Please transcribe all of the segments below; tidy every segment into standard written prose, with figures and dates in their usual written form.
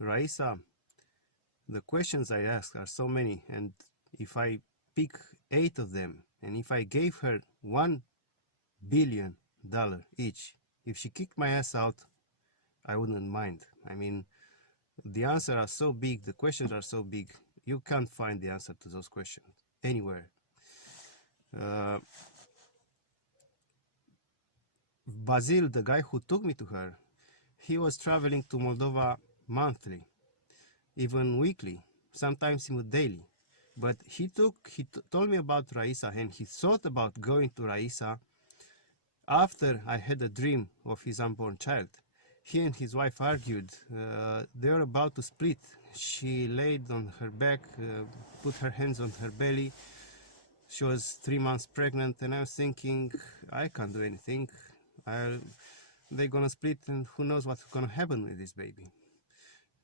Raisa, the questions I ask are so many, and if I pick 8 of them, and if I gave her $1 billion each, if she kicked my ass out, I wouldn't mind. I mean, the answers are so big, the questions are so big, you can't find the answer to those questions anywhere. Basil, the guy who took me to her, he was traveling to Moldova monthly, even weekly, sometimes even daily. But he told me about Raisa, and he thought about going to Raisa after I had a dream of his unborn child. He and his wife argued. They were about to split. She laid on her back, put her hands on her belly. She was 3 months pregnant, and I was thinking, I can't do anything. They're gonna split, and who knows what's gonna happen with this baby.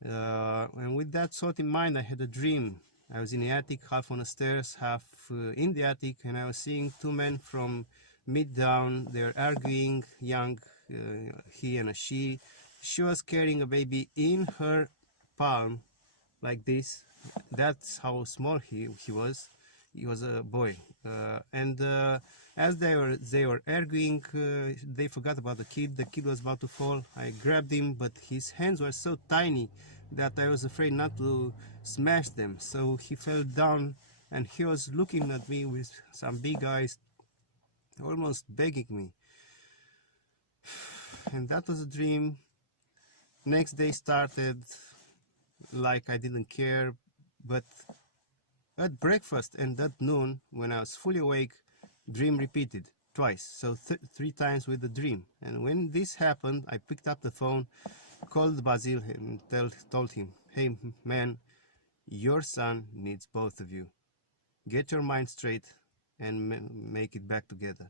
And with that thought in mind, I had a dream. I was in the attic, half on the stairs, half in the attic, and I was seeing 2 men from mid-down. They were arguing, young, he and a she. She was carrying a baby in her palm, like this. That's how small he was. He was a boy. As they were arguing, they forgot about the kid. The kid was about to fall. I grabbed him, but his hands were so tiny that I was afraid not to smash them. So he fell down, and he was looking at me with some big eyes, almost begging me. And that was a dream. Next day started like I didn't care, but at breakfast and at noon, when I was fully awake, dream repeated twice, so 3 times with the dream. And when this happened, I picked up the phone, called Basil, and told him, hey man, your son needs both of you. Get your mind straight and make it back together.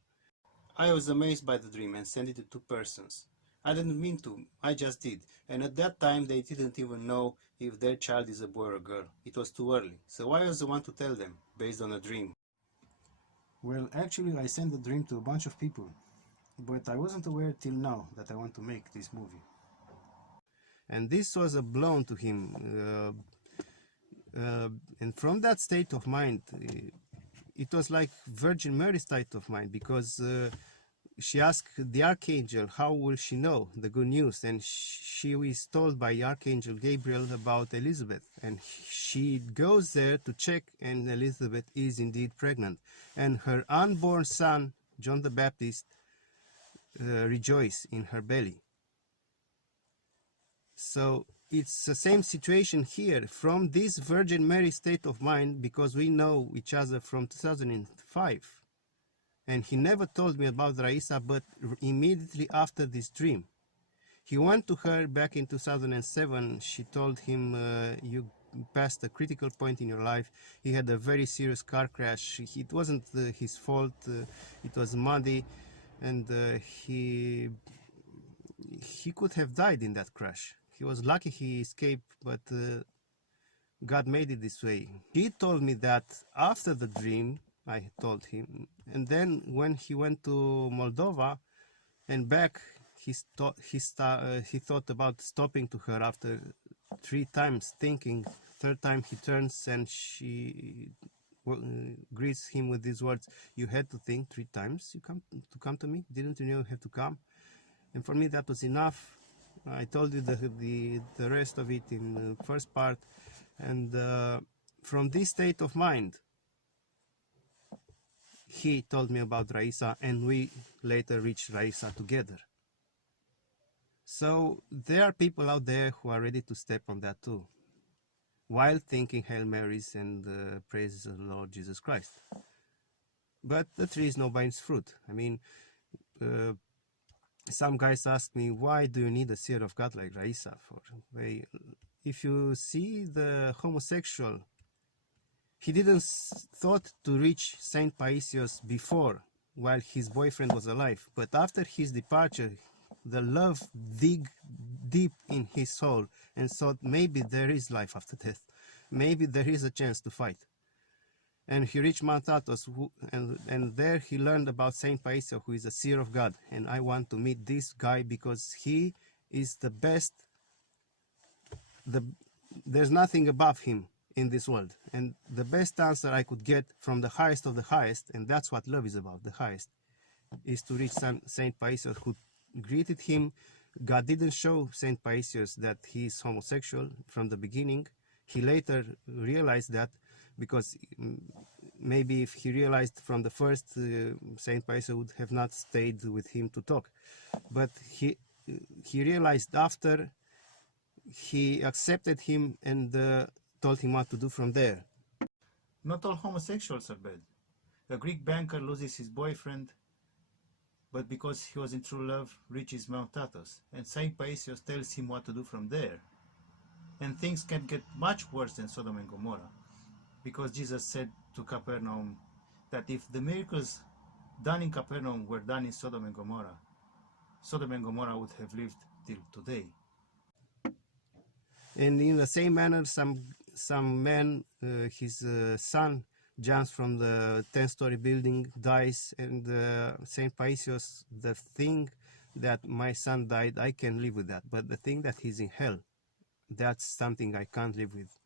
I was amazed by the dream and sent it to 2 persons. I didn't mean to, I just did. And at that time, they didn't even know if their child is a boy or a girl. It was too early. So I was the one to tell them, based on a dream. Well, actually, I sent the dream to a bunch of people. But I wasn't aware till now that I want to make this movie. And this was a blow to him. And from that state of mind, it was like Virgin Mary's state of mind, because she asked the archangel, how will she know the good news? And she is told by Archangel Gabriel about Elizabeth, and she goes there to check, and Elizabeth is indeed pregnant, and her unborn son, John the Baptist, rejoices in her belly. So it's the same situation here, from this Virgin Mary state of mind, because we know each other from 2005. And he never told me about Raisa, but immediately after this dream. He went to her back in 2007. She told him, you passed a critical point in your life. He had a very serious car crash. It wasn't his fault. It was muddy, and he could have died in that crash. He was lucky he escaped, but God made it this way. He told me that after the dream, I told him, and then when he went to Moldova and back, he thought about stopping to her after 3 times thinking. 3rd time he turns and she greets him with these words, you had to think 3 times to come to me? Didn't you know you have to come? And for me that was enough. I told you the rest of it in the first part. And from this state of mind, he told me about Raisa, and we later reached Raisa together. So there are people out there who are ready to step on that too, while thinking Hail Marys and praises the Lord Jesus Christ. But the tree is not by its fruit. I mean, some guys ask me, why do you need a seer of God like Raisa for? If you see the homosexual, he didn't thought to reach Saint Paisios before, while his boyfriend was alive. But after his departure, the love dig deep in his soul and thought maybe there is life after death. Maybe there is a chance to fight. And he reached Mount Athos, and there he learned about Saint Paisios, who is a seer of God. And I want to meet this guy because he is the best the there's nothing above him in this world. And the best answer I could get from the highest of the highest, and that's what love is about, the highest, is to reach Saint Paisios, who greeted him. God didn't show Saint Paisios that he's homosexual from the beginning. He later realized that, because maybe if he realized from the first, Saint Paisios would have not stayed with him to talk. But he realized after. He accepted him and told him what to do from there. Not all homosexuals are bad. A Greek banker loses his boyfriend, but because he was in true love, reaches Mount Athos, and Saint Paisios tells him what to do from there. And things can get much worse than Sodom and Gomorrah, because Jesus said to Capernaum that if the miracles done in Capernaum were done in Sodom and Gomorrah would have lived till today. And in the same manner, some man, his son jumps from the 10-story building, dies, and Saint Paisios, the thing that my son died, I can live with that, but the thing that he's in hell, that's something I can't live with.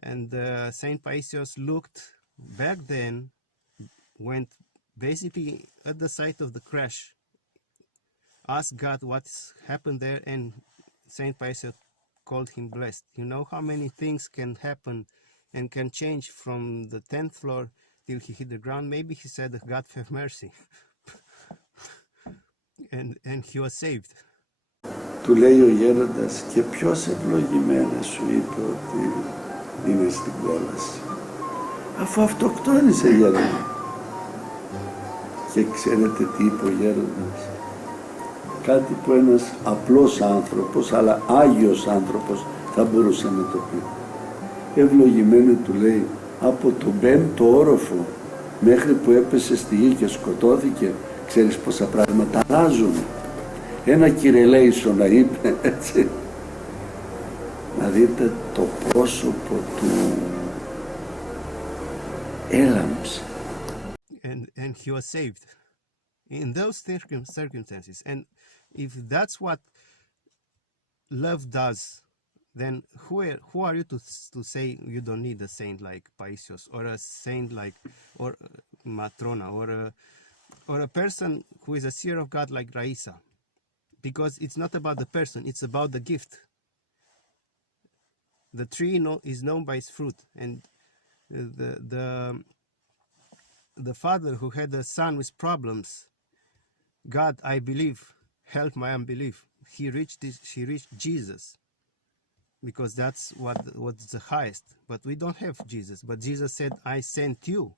And Saint Paisios looked back then, went basically at the site of the crash, asked God what's happened there, and Saint Paisios called him blessed. You know how many things can happen and can change from the 10th floor till he hit the ground? Maybe he said, God have mercy. and he was saved. Του λέει ο γέροντας, και ποιος ευλογημένος σου είπε ότι είναι στην κόλαση, αφού αυτοκτόνησε, γέροντα. Και ξέρετε τι είπε ο γέροντας? Κάτι που ένας απλός άνθρωπος, αλλά Άγιος άνθρωπος θα μπορούσε να το πει. Ευλογημένη, του λέει, από τον 5ο όροφο μέχρι που έπεσε στη γη και σκοτώθηκε, ξέρεις πόσα πράγματα αλλάζουν. Ένα κυρελέισο να είπε, έτσι. Να δείτε το πρόσωπο του έλαμψε. And he was saved in those circumstances. And if that's what love does, then who are you to say you don't need a saint like Paisios, or a saint like, or Matrona, or a person who is a seer of God like Raisa? Because it's not about the person, it's about the gift. The tree is known by its fruit, and the father who had a son with problems, God, I believe, help my unbelief. He reached Jesus, because that's what's the highest. But we don't have Jesus. But Jesus said, I sent you.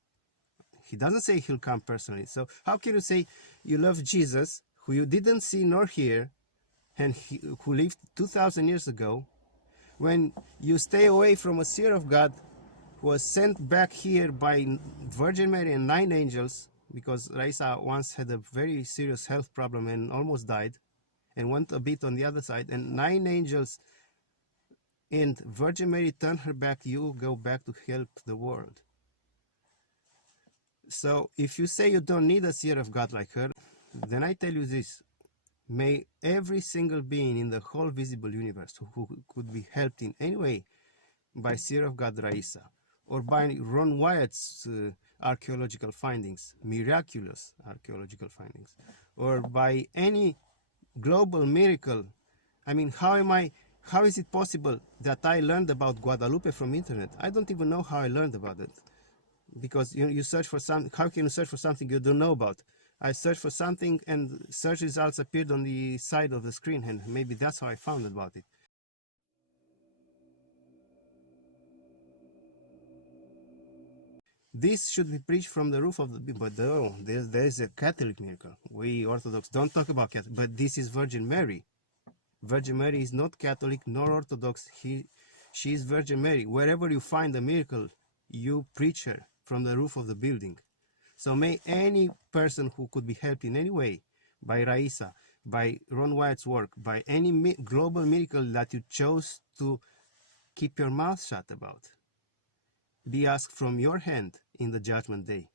He doesn't say he'll come personally. So how can you say you love Jesus, who you didn't see nor hear, and who lived 2,000 years ago, when you stay away from a seer of God who was sent back here by Virgin Mary and 9 angels, because Raisa once had a very serious health problem and almost died, and went a bit on the other side, and 9 angels and Virgin Mary turned her back, you go back to help the world. So if you say you don't need a seer of God like her, then I tell you this: may every single being in the whole visible universe who could be helped in any way by seer of God Raisa, or by Ron Wyatt's archaeological findings, miraculous archaeological findings, or by any global miracle. I mean, how is it possible that I learned about Guadalupe from internet? I don't even know how I learned about it, because you search for something. How can you search for something you don't know about? I searched for something and search results appeared on the side of the screen, and maybe that's how I found about it. This should be preached from the roof of the building, but no, there is a Catholic miracle. We Orthodox don't talk about Catholic, but this is Virgin Mary. Virgin Mary is not Catholic nor Orthodox. She is Virgin Mary. Wherever you find a miracle, you preach her from the roof of the building. So may any person who could be helped in any way by Raisa, by Ron Wyatt's work, by any global miracle that you chose to keep your mouth shut about, be asked from your hand in the judgment day.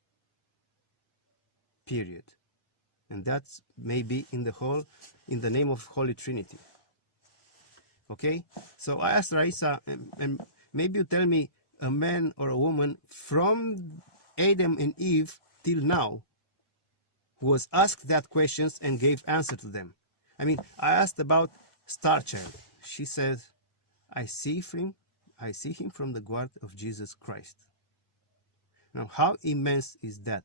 Period. And that's maybe in the name of Holy Trinity. Okay, so I asked Raisa, and maybe you tell me a man or a woman from Adam and Eve till now who was asked that questions and gave answer to them. I mean, I asked about Starchild. She said, I see him from the guard of Jesus Christ. Now, how immense is that?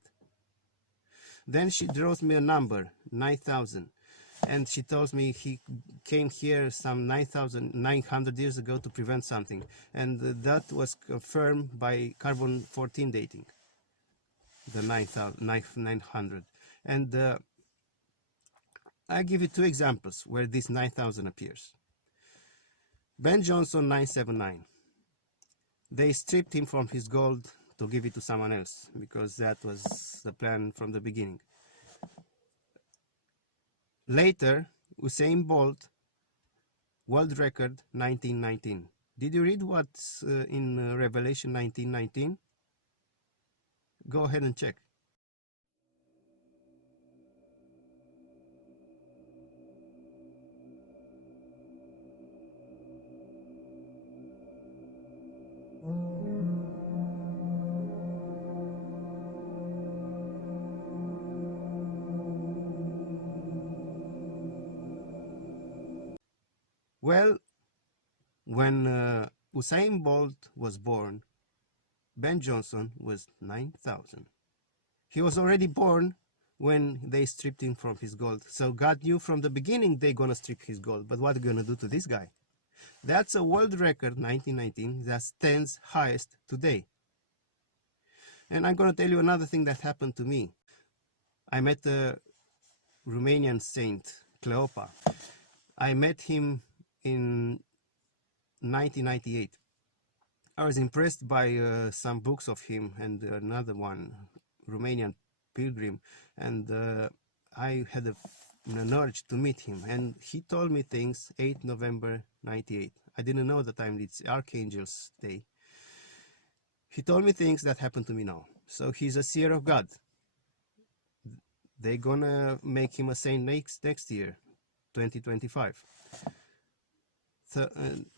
Then she draws me a number, 9,000. And she tells me he came here some 9,900 years ago to prevent something. And that was confirmed by carbon-14 dating, the 900. And I give you two examples where this 9,000 appears. Ben Jonson 979. They stripped him from his gold to give it to someone else, because that was the plan from the beginning. Later, Usain Bolt, world record 1919. Did you read what's in Revelation 19:19? Go ahead and check. Well, when Usain Bolt was born, Ben Jonson was 9,000. He was already born when they stripped him from his gold. So God knew from the beginning they're going to strip his gold. But what are they going to do to this guy? That's a world record, 1919, that stands highest today. And I'm going to tell you another thing that happened to me. I met a Romanian saint, Cleopa. I met him in 1998. I was impressed by some books of him and another one, Romanian Pilgrim, and I had an urge to meet him, and he told me things. 8 November 98. I didn't know the time. It's Archangel's Day. He told me things that happen to me now. So he's a seer of God. They're gonna make him a saint next year, 2025. So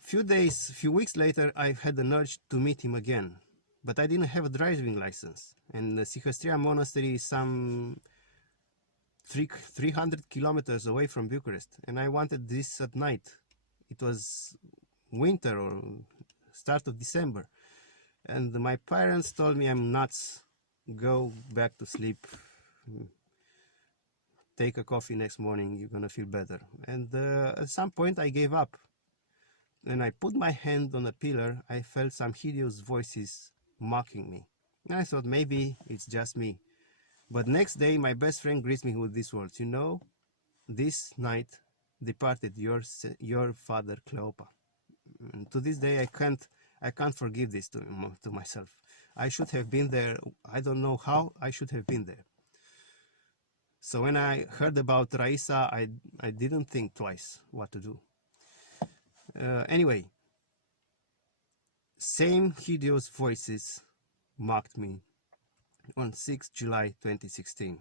few weeks later, I had an urge to meet him again, but I didn't have a driving license. And the Sihăstria Monastery is some 300 kilometers away from Bucharest, and I wanted this at night. It was winter or start of December, and my parents told me I'm nuts. Go back to sleep. Take a coffee next morning. You're gonna feel better. And at some point, I gave up. When I put my hand on a pillar, I felt some hideous voices mocking me. And I thought maybe it's just me. But next day, my best friend greets me with these words. You know, this night departed your father, Cleopa. And to this day, I can't forgive this to myself. I should have been there. I don't know how I should have been there. So when I heard about Raisa, I didn't think twice what to do. Anyway, same hideous voices mocked me on 6 July 2016.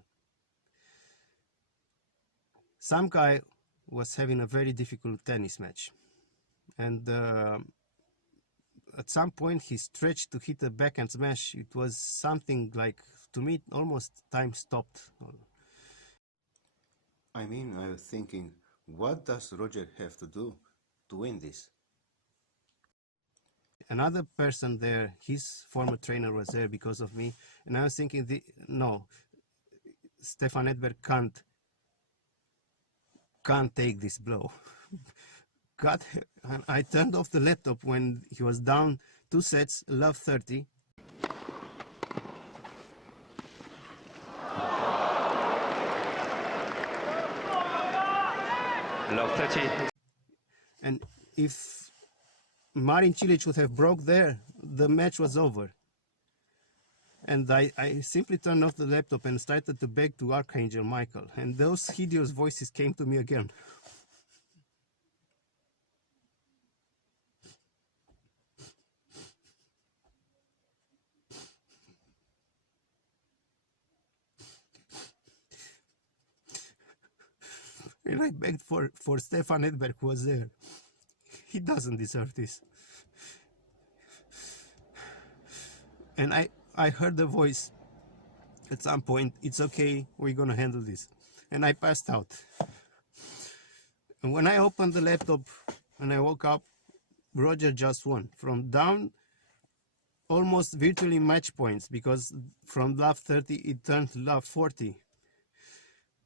Some guy was having a very difficult tennis match, and at some point he stretched to hit a backhand smash. It was something like, to me, almost time stopped. I mean, I was thinking, what does Roger have to do to win this? Another person there, his former trainer, was there because of me, and I was thinking, no, Stefan Edberg can't take this blow. God, I turned off the laptop when he was down 2 sets, love 30. Love 30. And if Marin Cilic would have broke there, the match was over. And I simply turned off the laptop and started to beg to Archangel Michael. And those hideous voices came to me again. And I begged for Stefan Edberg, who was there. He doesn't deserve this. And I heard the voice at some point, it's okay, we're gonna handle this. And I passed out. And when I opened the laptop and I woke up, Roger just won. From down almost virtually match points, because from lap 30 it turned to lap 40.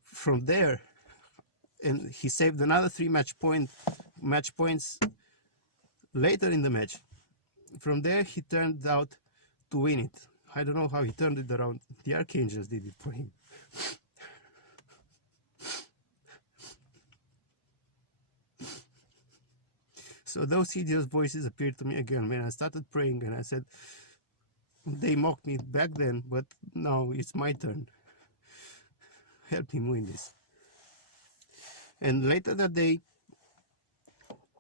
From there, and he saved another 3 match points later in the match. From there he turned out to win it. I don't know how he turned it around. The Archangels did it for him. So those hideous voices appeared to me again when I started praying, and I said, they mocked me back then, but now it's my turn. Help him win this. And later that day,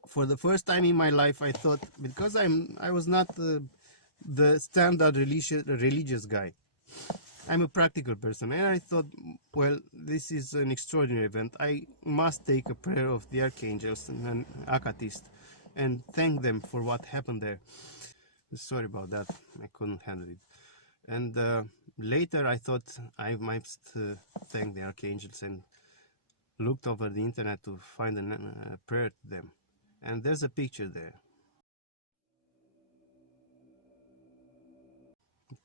for the first time in my life, I thought, because I was not the standard religious guy. I'm a practical person, and I thought, well, this is an extraordinary event. I must take a prayer of the archangels and Akatist and thank them for what happened there. Sorry about that, I couldn't handle it. And later I thought I must thank the archangels, and looked over the internet to find a prayer to them. And there's a picture there.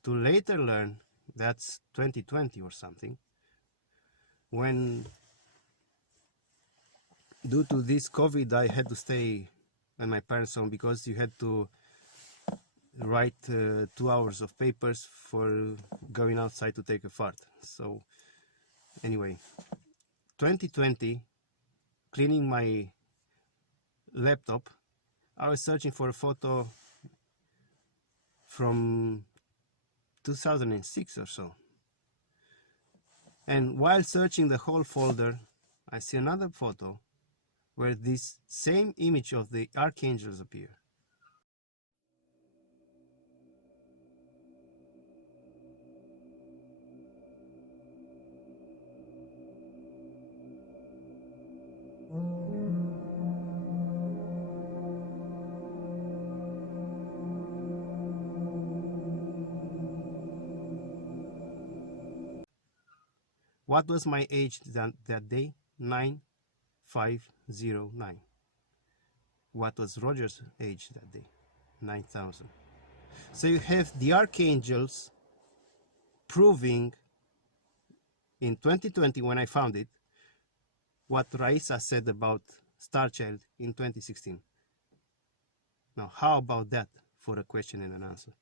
To later learn that's 2020 or something, when due to this COVID I had to stay at my parents' home, because you had to write 2 hours of papers for going outside to take a fart. So anyway, 2020, cleaning my laptop, I was searching for a photo from 2006 or so. And while searching the whole folder, I see another photo where this same image of the archangels appear. What was my age that day? 9509. What was Roger's age that day? 9000. So you have the archangels proving in 2020, when I found it, what Raisa said about Starchild in 2016. Now, how about that for a question and an answer?